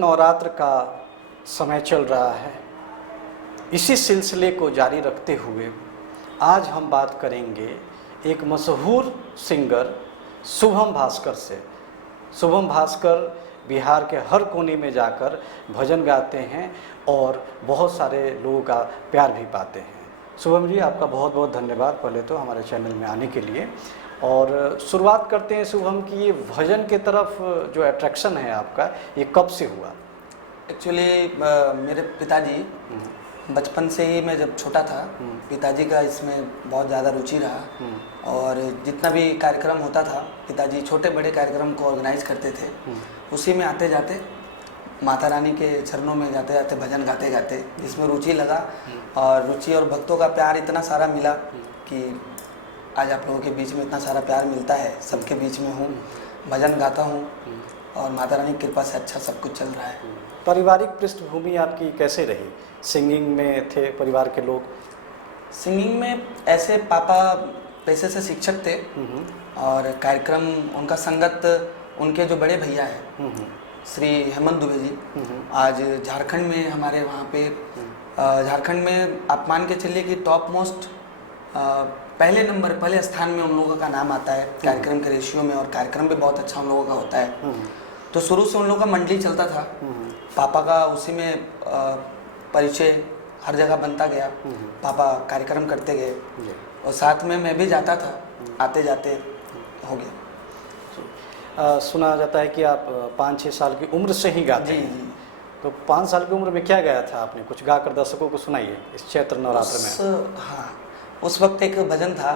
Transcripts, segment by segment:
नवरात्र का समय चल रहा है। इसी सिलसिले को जारी रखते हुए आज हम बात करेंगे एक मशहूर सिंगर शुभम भास्कर से। शुभम भास्कर बिहार के हर कोने में जाकर भजन गाते हैं और बहुत सारे लोगों का प्यार भी पाते हैं। शुभम जी, आपका बहुत बहुत धन्यवाद पहले तो हमारे चैनल में आने के लिए। और शुरुआत करते हैं शुभम की, ये भजन के तरफ जो अट्रैक्शन है आपका, ये कब से हुआ? एक्चुअली मेरे पिताजी बचपन से ही, मैं जब छोटा था, पिताजी का इसमें बहुत ज़्यादा रुचि रहा और जितना भी कार्यक्रम होता था पिताजी छोटे बड़े कार्यक्रम को ऑर्गेनाइज करते थे। उसी में आते जाते माता रानी के चरणों में जाते जाते भजन गाते गाते जिसमें रुचि लगा और रुचि और भक्तों का प्यार इतना सारा मिला कि आज आप लोगों के बीच में इतना सारा प्यार मिलता है। सबके बीच में हूँ, भजन गाता हूँ और माता रानी की कृपा से अच्छा सब कुछ चल रहा है। पारिवारिक पृष्ठभूमि आपकी कैसे रही? सिंगिंग में थे परिवार के लोग? सिंगिंग में ऐसे पापा पैसे से शिक्षक थे और कार्यक्रम उनका संगत उनके जो बड़े भैया हैं श्री हेमंत दुबे जी, आज झारखंड में हमारे वहाँ पे झारखंड में आप मान के चलिए कि टॉप मोस्ट पहले स्थान में उन लोगों का नाम आता है कार्यक्रम के रेशियो में, और कार्यक्रम भी बहुत अच्छा उन लोगों का होता है। तो शुरू से उन लोगों का मंडली चलता था, पापा का उसी में परिचय हर जगह बनता गया। पापा कार्यक्रम करते गए और साथ में मैं भी जाता था, आते जाते हो गया। सुना जाता है कि आप 5-6 साल की उम्र से ही गाते हैं। जी। तो 5 साल की उम्र में क्या गाया था आपने? कुछ गाकर दर्शकों को सुनाइए इस चैत्र नवरात्र में। हाँ, उस वक्त एक भजन था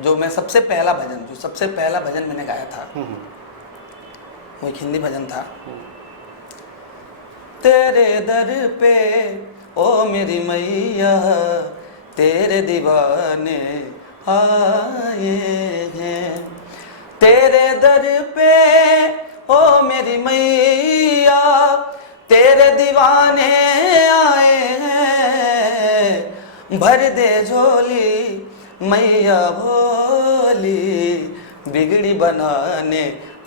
जो मैं सबसे पहला भजन मैंने गाया था, वो एक हिंदी भजन था। तेरे दर पे ओ मेरी मैया तेरे दीवाने आए हैं, तेरे दर पे ओ मेरी मैया तेरे दीवाने आए हैं, भर दे झोली मैया भोली बिगड़ी बनाने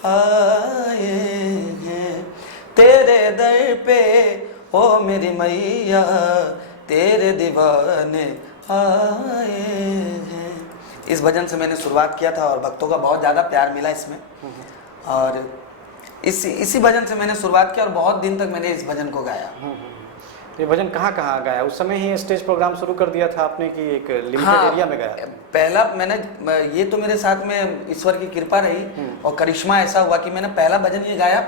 आए हैं, तेरे दर पे ओ मेरी मैया तेरे दीवाने आए हैं। इस भजन से मैंने शुरुआत किया था और भक्तों का बहुत ज़्यादा प्यार मिला इसमें, और इसी भजन से मैंने शुरुआत किया और बहुत दिन तक मैंने इस भजन को गाया। ये भजन कहाँ कहाँ गाया? उस समय ही स्टेज प्रोग्राम शुरू कर दिया था आपने कि एक लिमिटेड एरिया में गाया? पहला मैंने, ये तो मेरे साथ में ईश्वर की कृपा रही और करिश्मा ऐसा हुआ कि मैंने पहला भजन ये गाया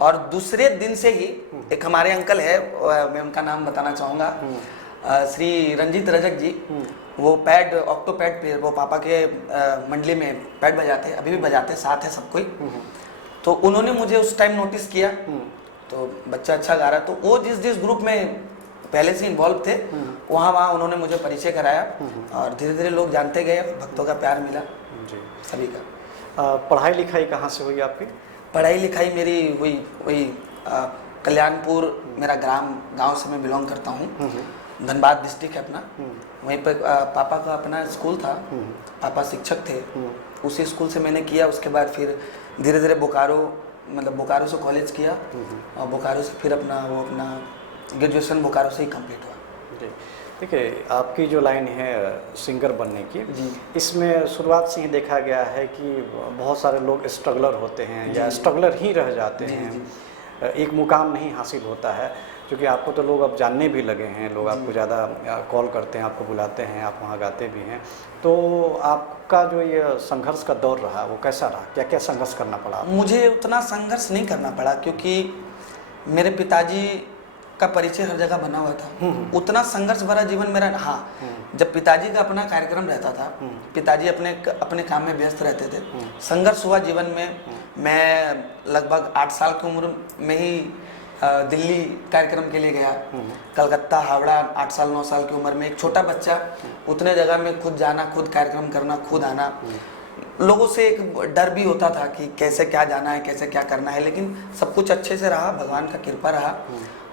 और दूसरे दिन से ही एक हमारे अंकल है, मैं उनका नाम बताना चाहूँगा, श्री रंजीत रजक जी, वो पैड ऑक्टोपैड पे वो पापा के मंडली में पैड बजाते, अभी भी बजाते, साथ है सब कोई। तो उन्होंने मुझे उस टाइम नोटिस किया, तो बच्चा अच्छा गा रहा, तो वो जिस ग्रुप में पहले से इन्वॉल्व थे वहाँ उन्होंने मुझे परिचय कराया और धीरे धीरे लोग जानते गए, भक्तों का प्यार मिला जी सभी का। पढ़ाई लिखाई कहाँ से हुई आपकी? पढ़ाई लिखाई मेरी हुई वही कल्याणपुर, मेरा गांव से मैं बिलोंग करता हूँ, धनबाद डिस्ट्रिक्ट है अपना। वहीं पर पापा का अपना स्कूल था, पापा शिक्षक थे, उसी स्कूल से मैंने किया। उसके बाद फिर धीरे धीरे बोकारो से कॉलेज किया और बोकारो से फिर अपना ग्रेजुएशन बोकारो से ही कंप्लीट हुआ। जी, देखिए आपकी जो लाइन है सिंगर बनने की जी, इसमें शुरुआत से ही देखा गया है कि बहुत सारे लोग स्ट्रगलर होते हैं या स्ट्रगलर ही रह जाते हैं, एक मुकाम नहीं हासिल होता है। क्योंकि आपको तो लोग अब जानने भी लगे हैं, लोग आपको ज़्यादा कॉल करते हैं, आपको बुलाते हैं, आप वहाँ गाते भी हैं। तो आपका जो ये संघर्ष का दौर रहा वो कैसा रहा? क्या क्या संघर्ष करना पड़ा? मुझे उतना संघर्ष नहीं करना पड़ा क्योंकि मेरे पिताजी का परिचय हर जगह बना हुआ था। उतना संघर्ष भरा जीवन मेरा, हाँ, जब पिताजी का अपना कार्यक्रम रहता था, पिताजी अपने काम में व्यस्त रहते थे, संघर्ष हुआ जीवन में। मैं लगभग 8 साल की उम्र में ही दिल्ली कार्यक्रम के लिए गया, कलकत्ता, हावड़ा, 8 साल 9 साल की उम्र में एक छोटा बच्चा उतने जगह में खुद जाना, खुद कार्यक्रम करना, खुद आना। लोगों से एक डर भी होता था कि कैसे क्या जाना है, कैसे क्या करना है, लेकिन सब कुछ अच्छे से रहा, भगवान का कृपा रहा।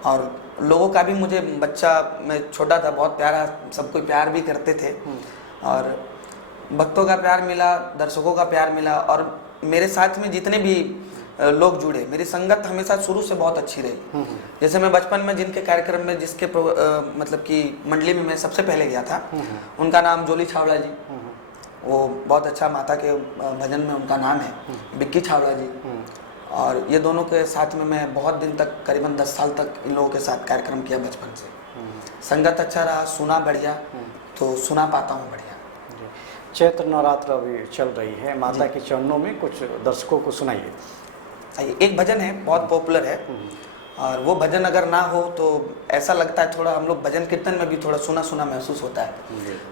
और लोगों का भी, मुझे बच्चा, मैं छोटा था, बहुत प्यारा, सब कोई प्यार भी करते थे और भक्तों का प्यार मिला, दर्शकों का प्यार मिला। और मेरे साथ में जितने भी लोग जुड़े। मेरी संगत हमेशा शुरू से बहुत अच्छी रही। जैसे मैं बचपन में जिनके कार्यक्रम में जिसके मतलब कि मंडली में मैं सबसे पहले गया था, उनका नाम जोली छावड़ा जी, वो बहुत अच्छा माता के भजन में उनका नाम है, बिक्की छावड़ा जी। और ये दोनों के साथ में मैं बहुत दिन तक, करीबन 10 साल तक इन लोगों के साथ कार्यक्रम किया बचपन से। संगत अच्छा रहा, सुना बढ़िया, तो सुना पाता हूँ बढ़िया। चैत्र नवरात्र अभी चल रही है, माता के चरणों में कुछ दर्शकों को सुनाइए। एक भजन है बहुत पॉपुलर है, और वो भजन अगर ना हो तो ऐसा लगता है थोड़ा, हम लोग भजन कीर्तन में भी थोड़ा सुना सुना महसूस होता है।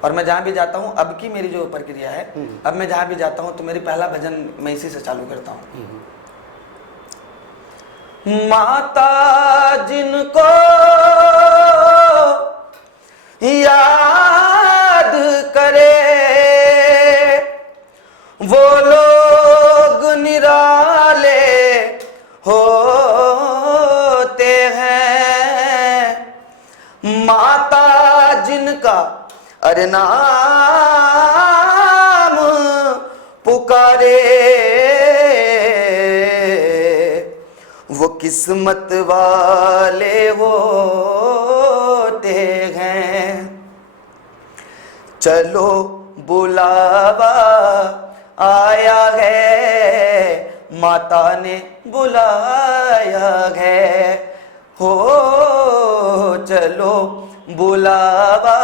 और मैं जहाँ भी जाता हूँ, अब की मेरी जो प्रक्रिया है, अब मैं जहाँ भी जाता हूँ तो मेरी पहला भजन मैं इसी से चालू करता हूँ। माता जिनको याद करे वो लोग निराले होते हैं। माता जिनका अरे नाम पुकारे वो किस्मत वाले होते हैं। चलो बुलावा आया है, माता ने बुलाया है, हो चलो बुलावा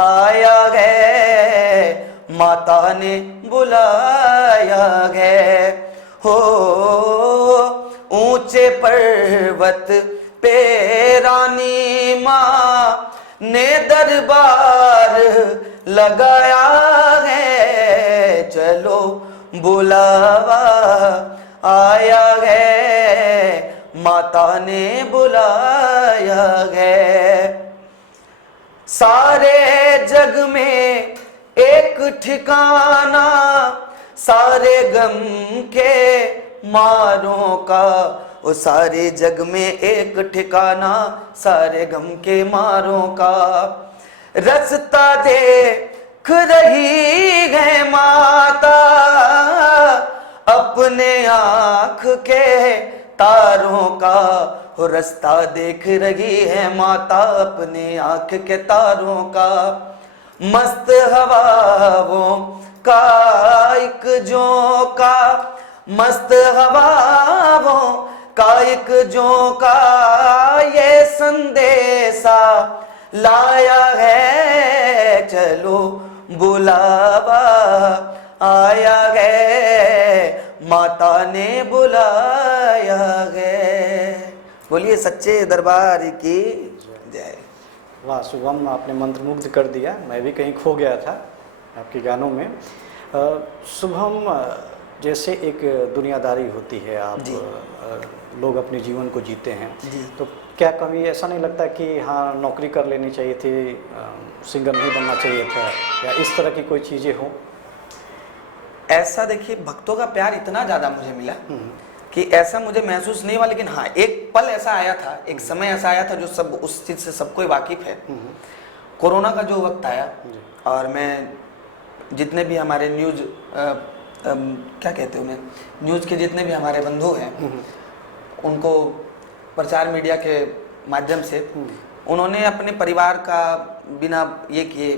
आया है, माता ने बुलाया है, हो ऊंचे पर्वत पे रानी माँ ने दरबार लगाया है। चलो बुलावा आया है, माता ने बुलाया है। सारे जग में एक ठिकाना सारे गम के मारों का, ओ सारे जग में एक ठिकाना सारे गम के मारों का। रास्ता देख रही है माता अपने आँख के तारों का, हो रास्ता देख रही है माता अपने आँख के तारों का। मस्त हवाओं का एक झोंका, मस्त हवाओं का एक झोंका ये संदेशा लाया है। चलो बुलावा आया है, माता ने बुलाया है। बोलिए सच्चे दरबार की जय। वाह शुभम, आपने मंत्रमुग्ध कर दिया, मैं भी कहीं खो गया था आपके गानों में। शुभम, जैसे एक दुनियादारी होती है, आप लोग अपने जीवन को जीते हैं, तो क्या कभी ऐसा नहीं लगता कि हाँ नौकरी कर लेनी चाहिए थी, सिंगर नहीं बनना चाहिए था, या इस तरह की कोई चीज़ें हो? ऐसा देखिए, भक्तों का प्यार इतना ज़्यादा मुझे मिला कि ऐसा मुझे महसूस नहीं हुआ। लेकिन हाँ, एक पल ऐसा आया था, एक समय ऐसा आया था जो सब उस चीज़ से सबको वाकिफ है। कोरोना का जो वक्त आया, और मैं जितने भी हमारे न्यूज़ क्या कहते हैं उन्हें, न्यूज़ के जितने भी हमारे बंधु हैं, उनको प्रचार मीडिया के माध्यम से उन्होंने अपने परिवार का बिना ये किए,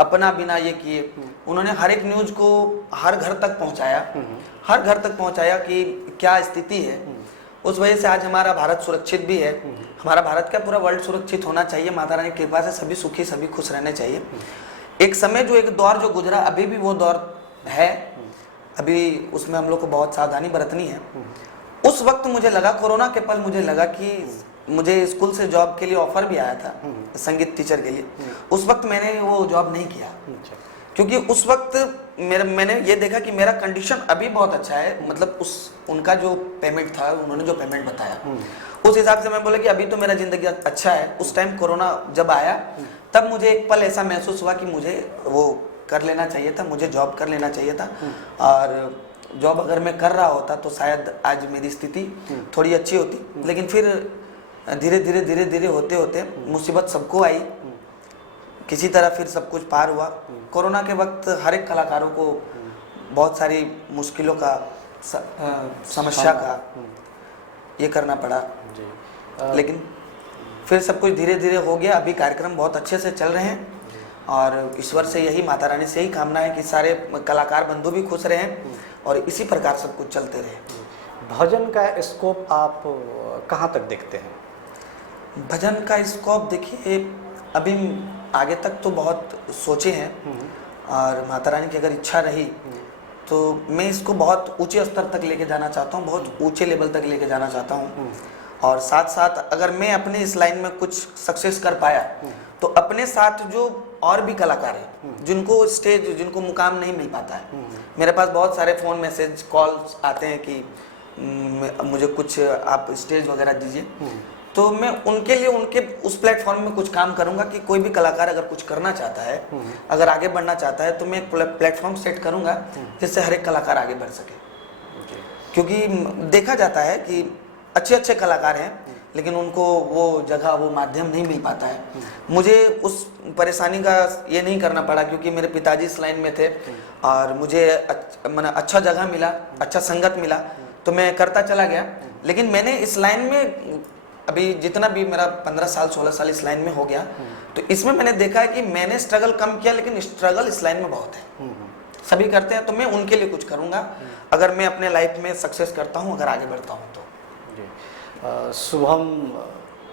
अपना बिना ये किए, उन्होंने हर एक न्यूज़ को हर घर तक पहुंचाया, हर घर तक पहुंचाया कि क्या स्थिति है। उस वजह से आज हमारा भारत सुरक्षित भी है। हमारा भारत का पूरा वर्ल्ड सुरक्षित होना चाहिए। माता रानी की कृपा से सभी सुखी, सभी खुश रहने चाहिए। एक समय जो एक दौर जो गुजरा, अभी भी वो दौर है, अभी उसमें हम लोग को बहुत सावधानी बरतनी है। उस वक्त मुझे लगा, कोरोना के पल मुझे लगा कि मुझे स्कूल से जॉब के लिए ऑफर भी आया था, संगीत टीचर के लिए। उस वक्त मैंने वो जॉब नहीं किया, क्योंकि उस वक्त मैंने ये देखा कि मेरा कंडीशन अभी बहुत अच्छा है। मतलब उनका जो पेमेंट था, उन्होंने जो पेमेंट बताया, उस हिसाब से मैं बोला कि अभी तो मेरा जिंदगी अच्छा है। उस टाइम कोरोना जब आया, तब मुझे एक पल ऐसा महसूस हुआ कि मुझे वो कर लेना चाहिए था, मुझे जॉब कर लेना चाहिए था। और जॉब अगर मैं कर रहा होता तो शायद आज मेरी स्थिति थोड़ी अच्छी होती। लेकिन फिर धीरे धीरे धीरे धीरे होते होते मुसीबत सबको आई, किसी तरह फिर सब कुछ पार हुआ। कोरोना के वक्त हर एक कलाकारों को बहुत सारी मुश्किलों का समस्या का ये करना पड़ा। जी लेकिन फिर सब कुछ धीरे धीरे हो गया। अभी कार्यक्रम बहुत अच्छे से चल रहे हैं और ईश्वर से यही, माता रानी से यही कामना है कि सारे कलाकार बंधु भी खुश रहें और इसी प्रकार सब कुछ चलते रहे। भजन का स्कोप आप कहाँ तक देखते हैं? भजन का स्कोप देखिए, अभी आगे तक तो बहुत सोचे हैं और माता रानी की अगर इच्छा रही तो मैं इसको बहुत ऊंचे स्तर तक लेके जाना चाहता हूँ, बहुत ऊंचे लेवल तक लेके जाना चाहता हूँ। और साथ साथ अगर मैं अपने इस लाइन में कुछ सक्सेस कर पाया तो अपने साथ जो और भी कलाकार हैं जिनको स्टेज, जिनको मुकाम नहीं मिल पाता है, मेरे पास बहुत सारे फ़ोन मैसेज कॉल्स आते हैं कि मुझे कुछ आप स्टेज वगैरह दीजिए, तो मैं उनके लिए उनके उस प्लेटफॉर्म में कुछ काम करूंगा कि कोई भी कलाकार अगर कुछ करना चाहता है, अगर आगे बढ़ना चाहता है, तो मैं एक प्लेटफॉर्म सेट करूंगा जिससे हर एक कलाकार आगे बढ़ सके। क्योंकि देखा जाता है कि अच्छे अच्छे कलाकार हैं लेकिन उनको वो जगह, वो माध्यम नहीं मिल पाता है। मुझे उस परेशानी का ये नहीं करना पड़ा क्योंकि मेरे पिताजी इस लाइन में थे और मुझे अच्छा जगह मिला, अच्छा संगत मिला, तो मैं करता चला गया। लेकिन मैंने इस लाइन में अभी जितना भी मेरा 15 साल 16 साल इस लाइन में हो गया, तो इसमें मैंने देखा है कि मैंने स्ट्रगल कम किया लेकिन स्ट्रगल इस लाइन में बहुत है। सभी करते हैं, तो मैं उनके लिए कुछ करूंगा अगर मैं अपने लाइफ में सक्सेस करता हूं, अगर आगे बढ़ता हूं तो। शुभम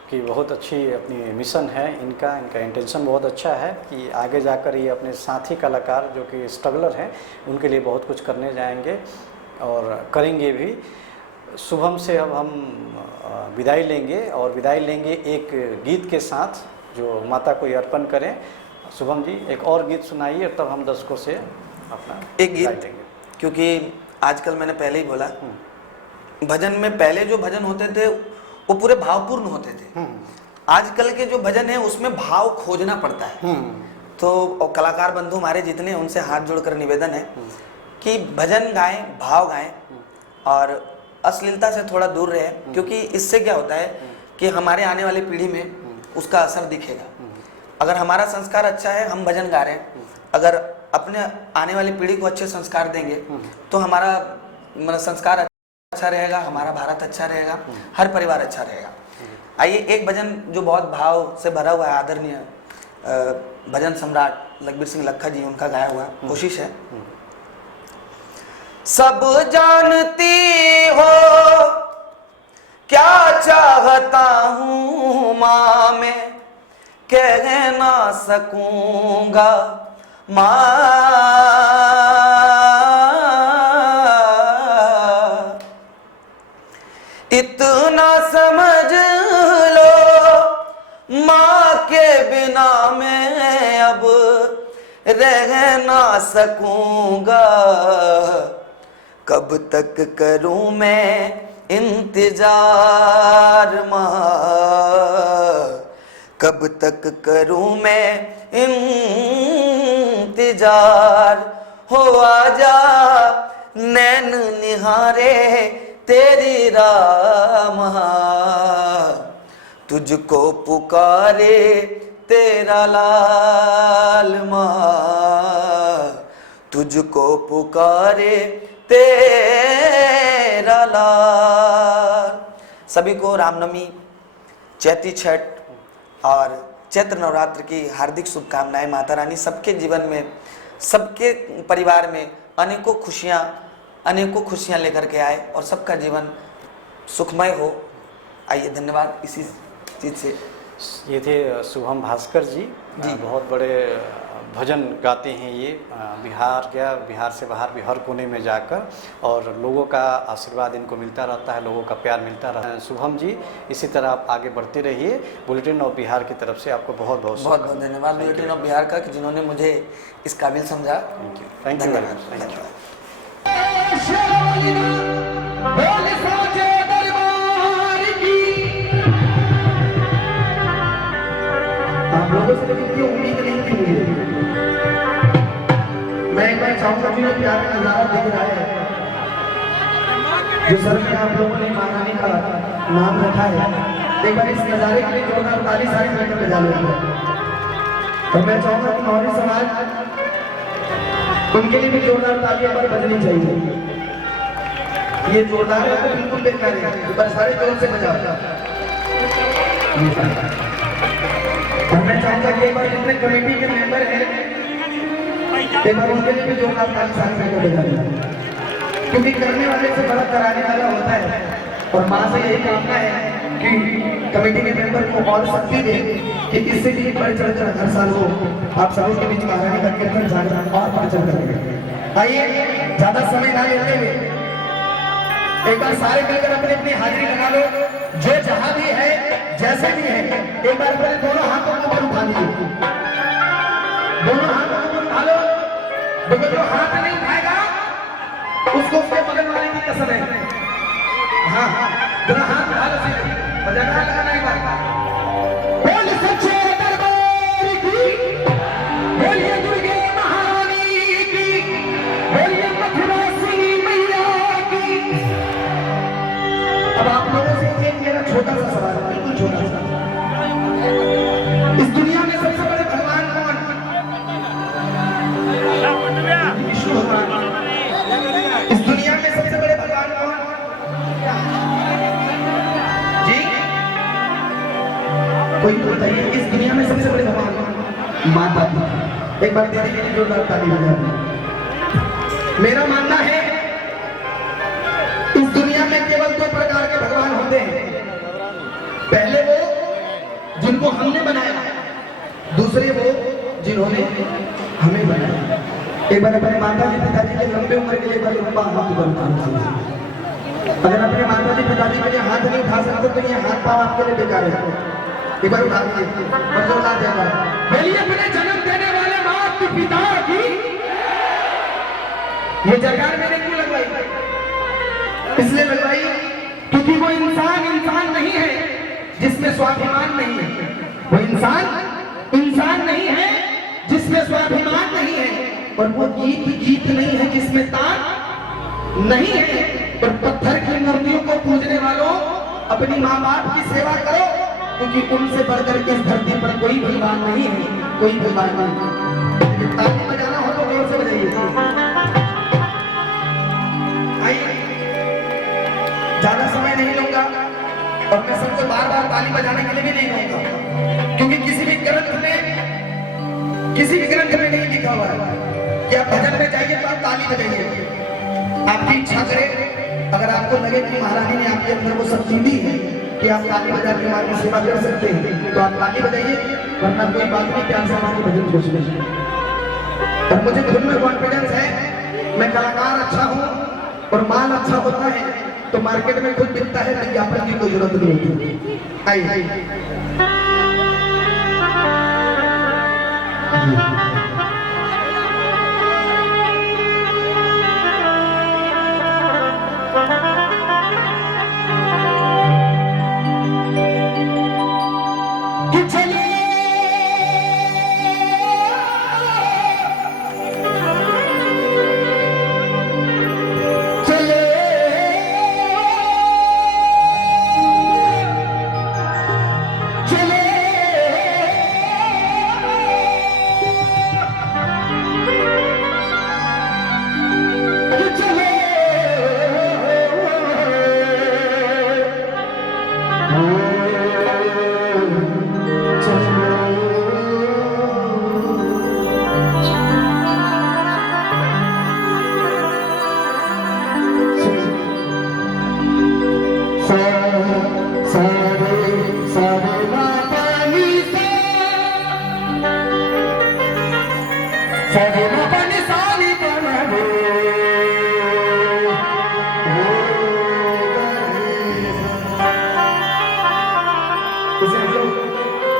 की बहुत अच्छी अपनी मिशन है, इनका इंटेंशन बहुत अच्छा है कि आगे जाकर ये अपने साथी कलाकार जो कि स्ट्रगलर हैं उनके लिए बहुत कुछ करने जाएंगे और करेंगे भी। शुभम से अब हम विदाई लेंगे और विदाई लेंगे एक गीत के साथ जो माता को अर्पण करें। शुभम जी एक और गीत सुनाइए, तब हम दर्शकों से अपना एक गीत लेंगे। क्योंकि आजकल मैंने पहले ही बोला, भजन में पहले जो भजन होते थे वो पूरे भावपूर्ण होते थे। आजकल के जो भजन है उसमें भाव खोजना पड़ता है। तो कलाकार बंधु हमारे जितने, उनसे हाथ जोड़कर निवेदन है कि भजन गाएं, भाव गाएं और अश्लीलता से थोड़ा दूर रहे, क्योंकि इससे क्या होता है कि हमारे आने वाली पीढ़ी में उसका असर दिखेगा। अगर हमारा संस्कार अच्छा है, हम भजन गा रहे हैं, अगर अपने आने वाली पीढ़ी को अच्छे संस्कार देंगे तो हमारा संस्कार अच्छा रहेगा, हमारा भारत अच्छा रहेगा, हर परिवार अच्छा रहेगा। आइए एक भजन जो बहुत भाव से भरा हुआ है, आदरणीय भजन सम्राट लखबीर सिंह लखा जी, उनका गाया हुआ कोशिश है। सब जानती हो क्या चाहता हूँ माँ, मैं कह ना सकूंगा माँ, इतना समझ लो माँ के बिना मैं अब रह ना सकूंगा, कब तक करूं मैं इंतजार माँ, कब तक करूं मैं इंतजार, हो आजा नैन निहारे तेरी राह, तुझको पुकारे तेरा लाल माँ, तुझको पुकारे तेरा लाल। सभी को रामनवमी, चैती छठ और चैत्र नवरात्र की हार्दिक शुभकामनाएं। माता रानी सबके जीवन में, सबके परिवार में अनेकों खुशियां लेकर के आए और सबका जीवन सुखमय हो। आइए, धन्यवाद। इसी चीज़ से ये थे शुभम भास्कर जी, बहुत बड़े भजन गाते हैं ये, बिहार से बाहर भी हर कोने में जाकर, और लोगों का आशीर्वाद इनको मिलता रहता है, लोगों का प्यार मिलता रहता है। शुभम जी इसी तरह आप आगे बढ़ते रहिए। बुलेटिन ऑफ बिहार की तरफ से आपको बहुत बहुत धन्यवाद बुलेटिन ऑफ बिहार का, कि जिन्होंने मुझे इस काबिल समझा। Thank you very much. Thank you. आप लोगों से लेकिन ये उम्मीद नहीं थी मुझे। मैं एक बार चाहूंगा कि ये प्यारा नजारा दिख रहा है जो सर में आप लोगों ने माँ रानी का नाम रखा है, एक बार इस नजारे के लिए जोरदार ताली सारी मिलकर बजा लेंगे। और मैं चाहूंगा कि मौर्य समाज, उनके लिए भी जोरदार तालियां पर बजनी चाहिए। ये जोरदार है तो बिल्कुल बेकार है, एक बार सारे जोर से बजाओ। और मैं चाहूंगा कि एक बार जितने कमेटी के मेंबर हैं एक बार उनके लिए भी जोरदार ताली साथ में बजा दें, क्योंकि करने वाले से बड़ा कराने वाला होता है। और माँ से यही कामना है कि कमेटी के मेंबर को और शक्ति दे कि इससे भी बढ़ चढ़ कर हर साल हो आप सभी के बीच महारानी का कीर्तन जागरण और बढ़ चढ़ कर। आइए ज्यादा समय ना लेते हुए एक बार सारे मिलकर अपनी अपनी हाजिरी लगा लो, जो जहां भी है जैसे भी है एक बार पहले दोनों हाथों को ऊपर उठा लीजिए, दोनों हाथों को उठा लो। देखो जो हाथ नहीं उठाएगा उसको उसके बगल वाले की कसम है। हाँ जरा हाथ उठा लो सीधे, बजाना लगाना एक बार। बोल सच्चे दरबार की, बोलिए दुर्गे महारानी की, बोलिए मथुरा सिंह मैया की। अब आप लोगों से एक मेरा छोटा सा सवाल है, बिल्कुल छोटा सा। इस दुनिया में सबसे बड़े भगवान कौन? विष्णु भगवान। इस दुनिया में सबसे बड़े भगवान कौन? जी कोई तो बताइए, इस दुनिया में सबसे बड़े भगवान कौन? माता पिता। एक बार दीदी के लिए जोरदार ताली बजाइए। मेरा मानना है इस दुनिया में केवल दो प्रकार के भगवान होते हैं, पहले वो जिनको हमने बनाया, दूसरे वो जिन्होंने हमें बनाया। एक बार अपने माता जी पिताजी के लंबे उम्र के लिए लंबा हाथ उठा लीजिए। अगर अपने माता जी पिताजी के लिए हाथ नहीं उठा सकते तो ये हाथ पाँव आपके लिए बेकार है। एक बार उठा लीजिए और जोरदार जयकार। बोलिए अपने जन्म देने वाले माता पिता की। ये जयकार मैंने क्यों लगवाई? इसलिए लगवाई क्योंकि वो इंसान इंसान नहीं है जिसमें स्वाभिमान नहीं है, वो इंसान नहीं है जिसमें स्वाभिमान नहीं है, और वो गीत नहीं है जिसमें तान नहीं है। और पत्थर की मूर्तियों को पूजने वालों अपनी माँ बाप की सेवा करो, क्योंकि उनसे बढ़कर इस धरती पर कोई भगवान नहीं है, कोई भगवान नहीं। ताली बजाना हो तो जोर से बजाइए। आइए ज्यादा समय नहीं लूंगा और मैं सबको बार बार ताली बजाने के लिए भी नहीं कहूंगा, क्योंकि किसी भी ग्रंथ में नहीं लिखा हुआ है कि आप भजन में जाइए तो आप ताली बजाइए। आपकी इच्छा करे, अगर आपको लगे कि महारानी ने आपके अंदर वो शक्ति दी है कि आप ताली बजा के मां की सेवा कर सकते हैं तो आप ताली बजाइए, वरना कोई बात नहीं, प्यार से हमारे भजन को सुनिए। और मुझे खुद में कॉन्फिडेंस है, मैं कलाकार अच्छा हूँ और माल अच्छा होता है तो मार्केट में खुद बिकता है, विज्ञापन की कोई जरूरत नहीं होती। आइए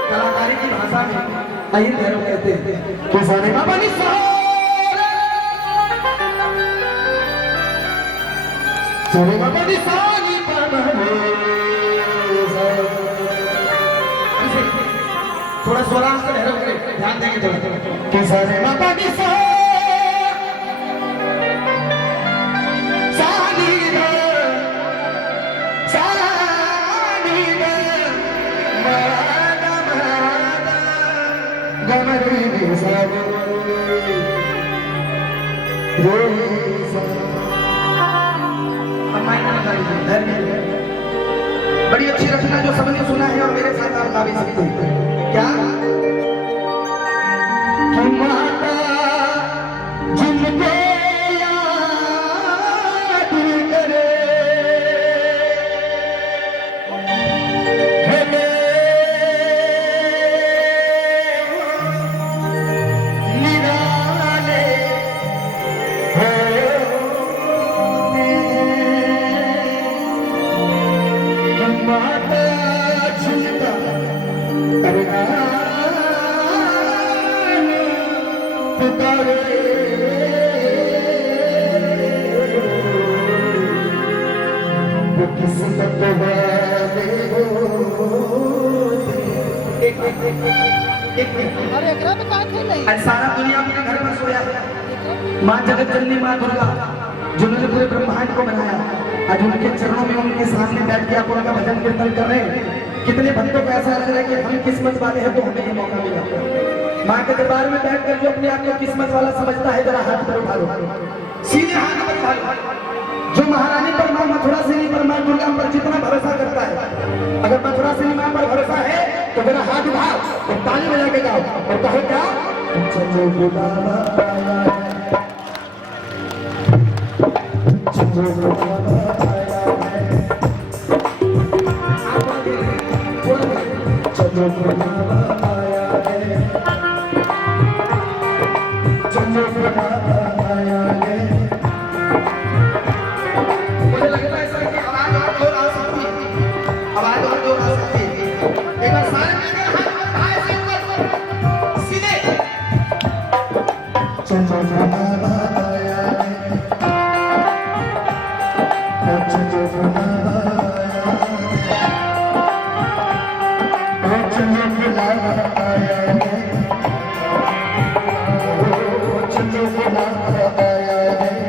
कलाकारी की भाषा में अहिर भैरव कहते हैं कि सारे बाबा ने सारे बाबा ने सानी थोड़ा स्वरांश से भैरव करे, ध्यान देंगे थोड़ा कि सारे बाबा ने इधर बड़ी अच्छी रचना जो सबने सुना है और मेरे साथ आप गा भी सकते हैं। क्या कि माता जिनको याद करे निराले माता जिनका पुकारे वो किस्मत वाले आज सारा दुनिया अपने घर पर सोया है। माँ जगत जननी माँ दुर्गा जिन्होंने पूरे ब्रह्मांड को बनाया, आज उनके चरणों में उनके सामने बैठ के आप उनका भजन कीर्तन कर रहे हैं। कितने भक्तों को ऐसा लग रहा है कि हम किस्मत वाले हैं तो हमें ये मौका मिला। माँ के दरबार में बैठकर जो अपने आप को किस्मत वाला समझता है, जरा हाथ पर उठा लो, सीधे हाथ पर उठा लो। जो महारानी पर माँ मथुरा सेनी पर माँ दुर्गा पर जितना भरोसा करता है, अगर मथुरा सेनी माँ पर भरोसा है तो जरा हाथ उठाओ और ताली बजा के गाओ और कहो क्या, चलो बुलावा आया है, चलो बुलावा आया है, चलो बुलावा आया है, चलो बुलावा आया है। मुझे लगता है सर कि आवाज और जोर आ सकती है, आवाज और जोर आ सकती है। एक बार सारे मिलकर हाथ उठाए से ऊपर सीधे, चलो बुलावा आया है, चलो बुलावा आया है, चलो बुलावा आया है, चलो बुलावा आया है।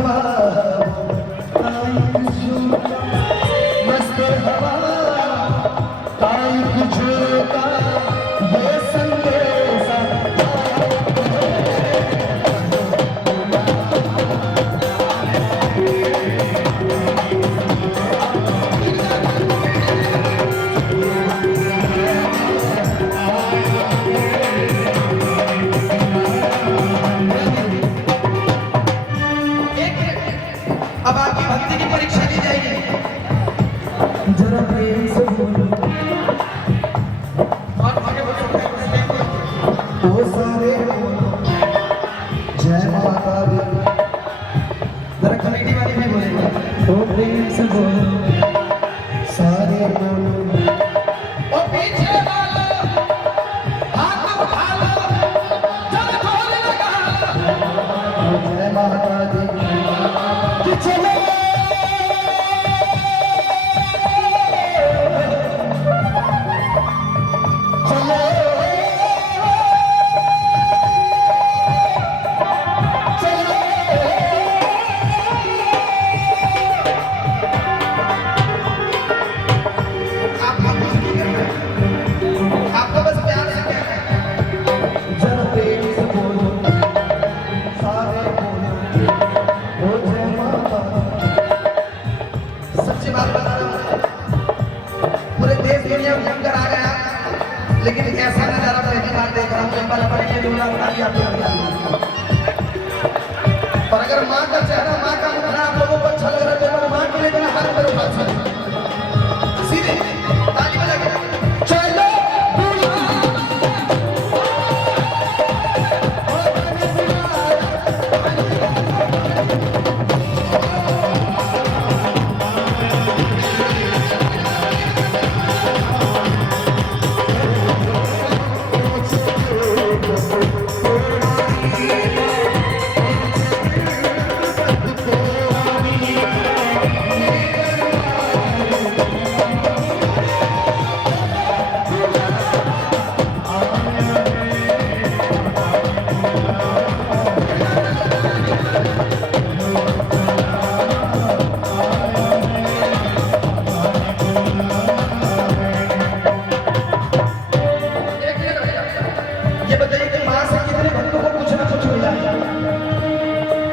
हवा आई झोंका मस्त हवा आई झोंका ये संदेशा अब आपकी भक्ति की परीक्षा ली जाएगी। जरा प्रेम से बोलो और आगे बढ़ो वो सारे जय माता दी। जरा कमेटी वाले भी बोलेंगे वो प्रेम से बोलो सारे बोलो और पीछे वाला हाथ उठा लो जब ढोल लगा जय माता दी चलो आपको बस प्यार से कहना है जब प्रेम से बोलो सारे बोलो ओ जय माता। सच्ची बात बता रहा हूँ पूरे देश दुनिया घूम कर आ गया लेकिन ऐसा नजारा पहली बार देख रहा हूँ। एक बार अपने लिए दूल्हा उठा दिया और अगर माँ का चेहरा माँ का मुखड़ा आप लोगों को अच्छा लग रहा है तो माँ के लिए हाथ पर उठा सीधे ताली बजा के चलो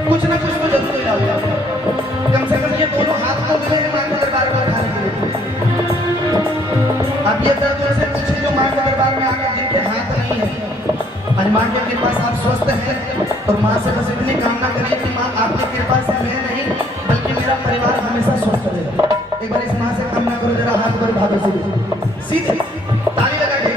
कुछ ना कुछ तो जरूर मिला होगा। कम से कम ये दोनों हाथ को मिले हैं मां के दरबार में उठाने के लिए। आप ये दर्द से पूछे जो मां के दरबार में आकर जिनके हाथ नहीं है आज मां की कृपा से आप स्वस्थ हैं और मां से बस इतनी कामना करिए कि मां आपकी कृपा से मैं नहीं बल्कि मेरा परिवार हमेशा स्वस्थ रहे। एक बार इस मां से कामना करो जरा हाथ पर भावे से सीधे ताली लगा के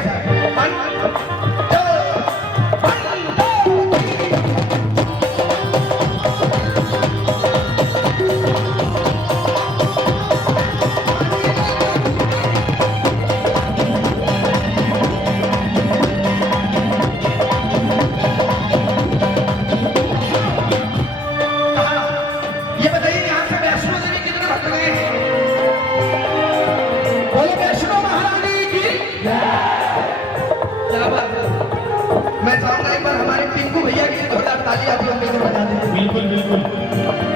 बिल्कुल बिल्कुल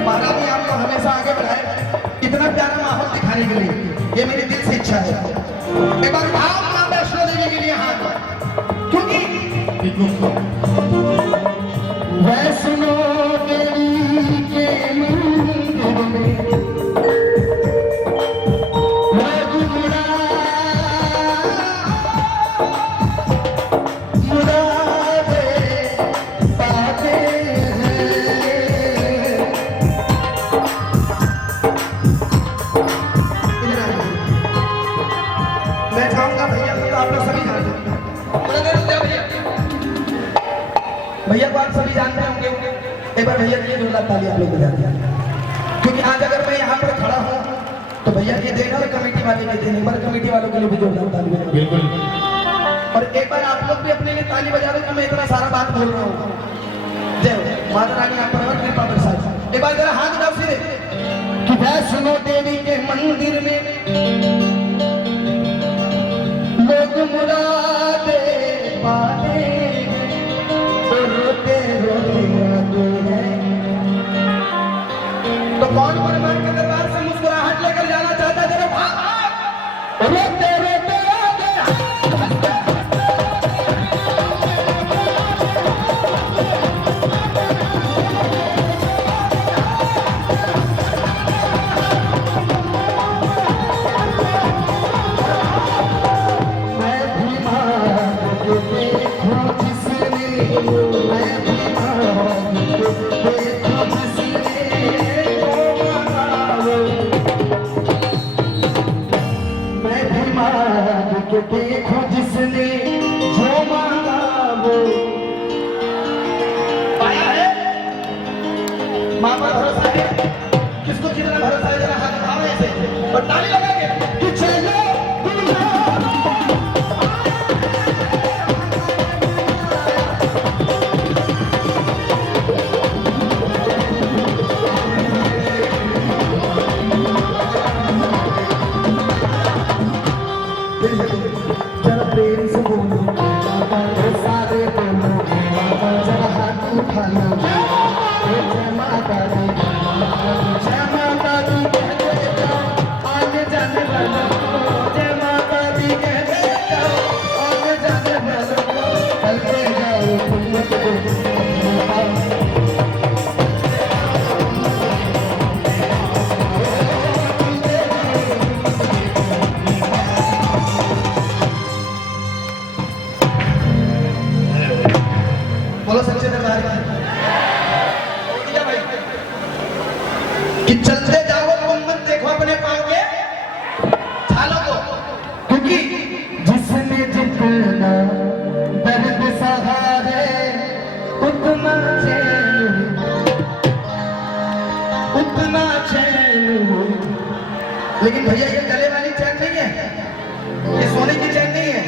महाराज जी आपको हमेशा आगे बढ़ाए इतना प्यारा माहौल दिखाने के लिए ये मेरी दिल से इच्छा है। एक बार भाव मां वैष्णो देवी के लिए हाथ क्योंकि वैष्णो देवी के मंदिर में भैया को आप सभी जानते होंगे। एक बार भैया के लिए जोरदार ताली आप लोग बजा दिया क्योंकि आज अगर मैं यहाँ पर खड़ा हूँ तो भैया के देना और कमेटी वाले के देने पर कमेटी वालों के लिए भी जोरदार ताली बजा बिल्कुल। और एक बार आप लोग भी अपने लिए ताली बजा दो कि मैं इतना सारा बात बोल रहा हूँ। जय माता रानी आप पर कृपा बरसाए। एक बार जरा हाथ उठाओ सीधे कि वैष्णो देवी के मंदिर में लोग मुरादे पाते रोते रोते आते हैं कौन परमार के दरबार से मुस्कुराहट लेकर जाना चाहता है? जरा भाग रोते रोते देखो जिसने जो मांगा वो पाया है। मां पर भरोसा है, किसको जितना भरोसा है जरा हाथ उठाओ ऐसे और ताली लगाएंगे कि चलो जरा प्रेम से बोलो सारे बोलो जरा हाथ उठा लो जय माता दी जय माता दी कहते जाओ आगे जाने वालों को जय माता दी कहते जाओ आगे जाने वालों को चलते जाओ पुण्य बोलो सच्चे दरबार भाई कि चलते जाओ तुम मत देखो अपने पाँव के छालों को, क्योंकि जिसने जितना दर्द सहारे उतना चैन हो। लेकिन भैया ये गले वाली चैन नहीं है, ये सोने की चैन नहीं है,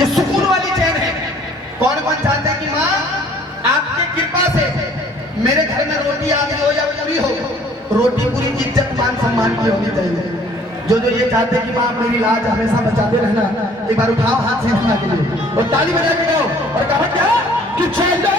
ये सुकून वाली चैन है। कौन कौन चाहते हैं कि माँ आपकी कृपा से मेरे घर में रोटी आ गई हो या पूरी हो, रोटी पूरी इज्जत मान सम्मान की होनी चाहिए। जो जो ये चाहते हैं कि माँ मेरी लाज हमेशा बचाते रहना, एक बार उठाओ हाथ सीखने के लिए और ताली बजा के गाओ और कहा क्या कि चलो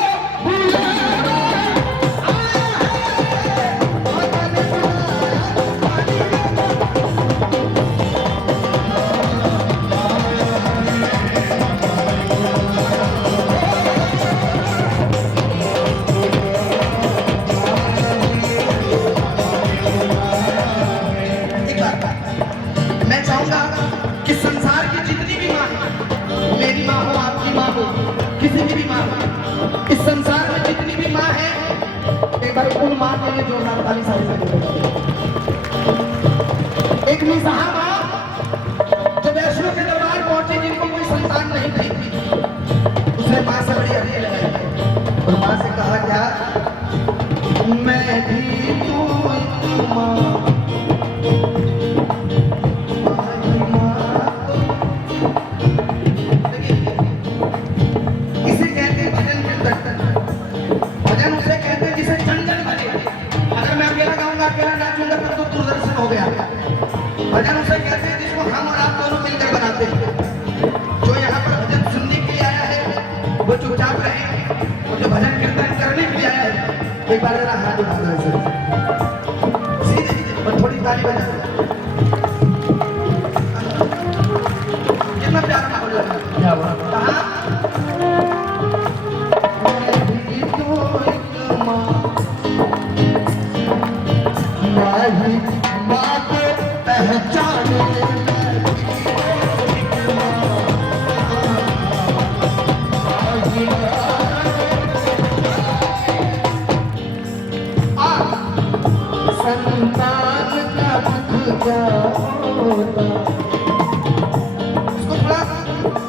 मैं चाहूंगा कि संसार की जितनी भी माँ है, मेरी माँ हो आपकी माँ हो किसी की भी माँ हो, इस संसार में जितनी भी माँ है एक बार उन माँ के लिए जोरदार ताली सारी एक निसहा माँ जो वैष्णो के दरबार पहुंची जिनको कोई संतान नहीं थी, उसने माँ से बड़ी अर्जी लगाई और माँ से कहा क्या मैं भी तू माँ भजन उसे कहते हैं जिसको हम और आप दोनों मिलकर बनाते हैं। जो यहाँ पर भजन सुनने के लिए आया है वो चुपचाप रहे और जो भजन कीर्तन करने के लिए आया है एक बार जरा हाथ उठाना है सीधे और थोड़ी ताली बजा कितना प्यारा माहौल लगा। क्या कहा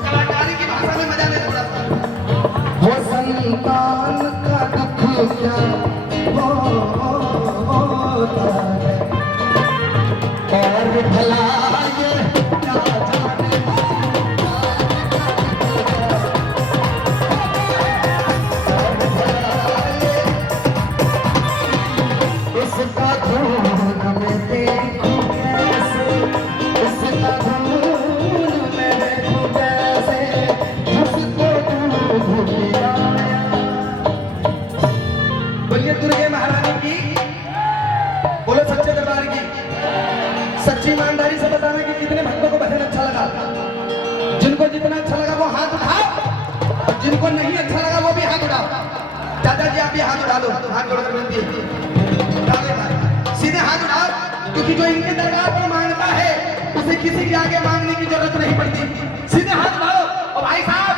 कलाकारी की भाषा में मजा ले थोड़ा सा। वो संतान का दुख क्या होता है और भला ये क्या जाने इसका धूल में देखूं कैसे, इसका धूल में देखूं कैसे, उसको धूल आया। बोलिए दुर्गे महारानी की, बोलो और जिनको नहीं अच्छा लगा वो भी हाथ उठाओ। दादाजी आप भी हाथ उठा दो, हाथ जोड़कर विनती है। उठा दे भाई, सीधे हाथ उठाओ, क्योंकि जो इनके दरबार पर मांगता है उसे किसी के आगे मांगने की जरूरत नहीं पड़ती। सीधे हाथ उठाओ और भाई साहब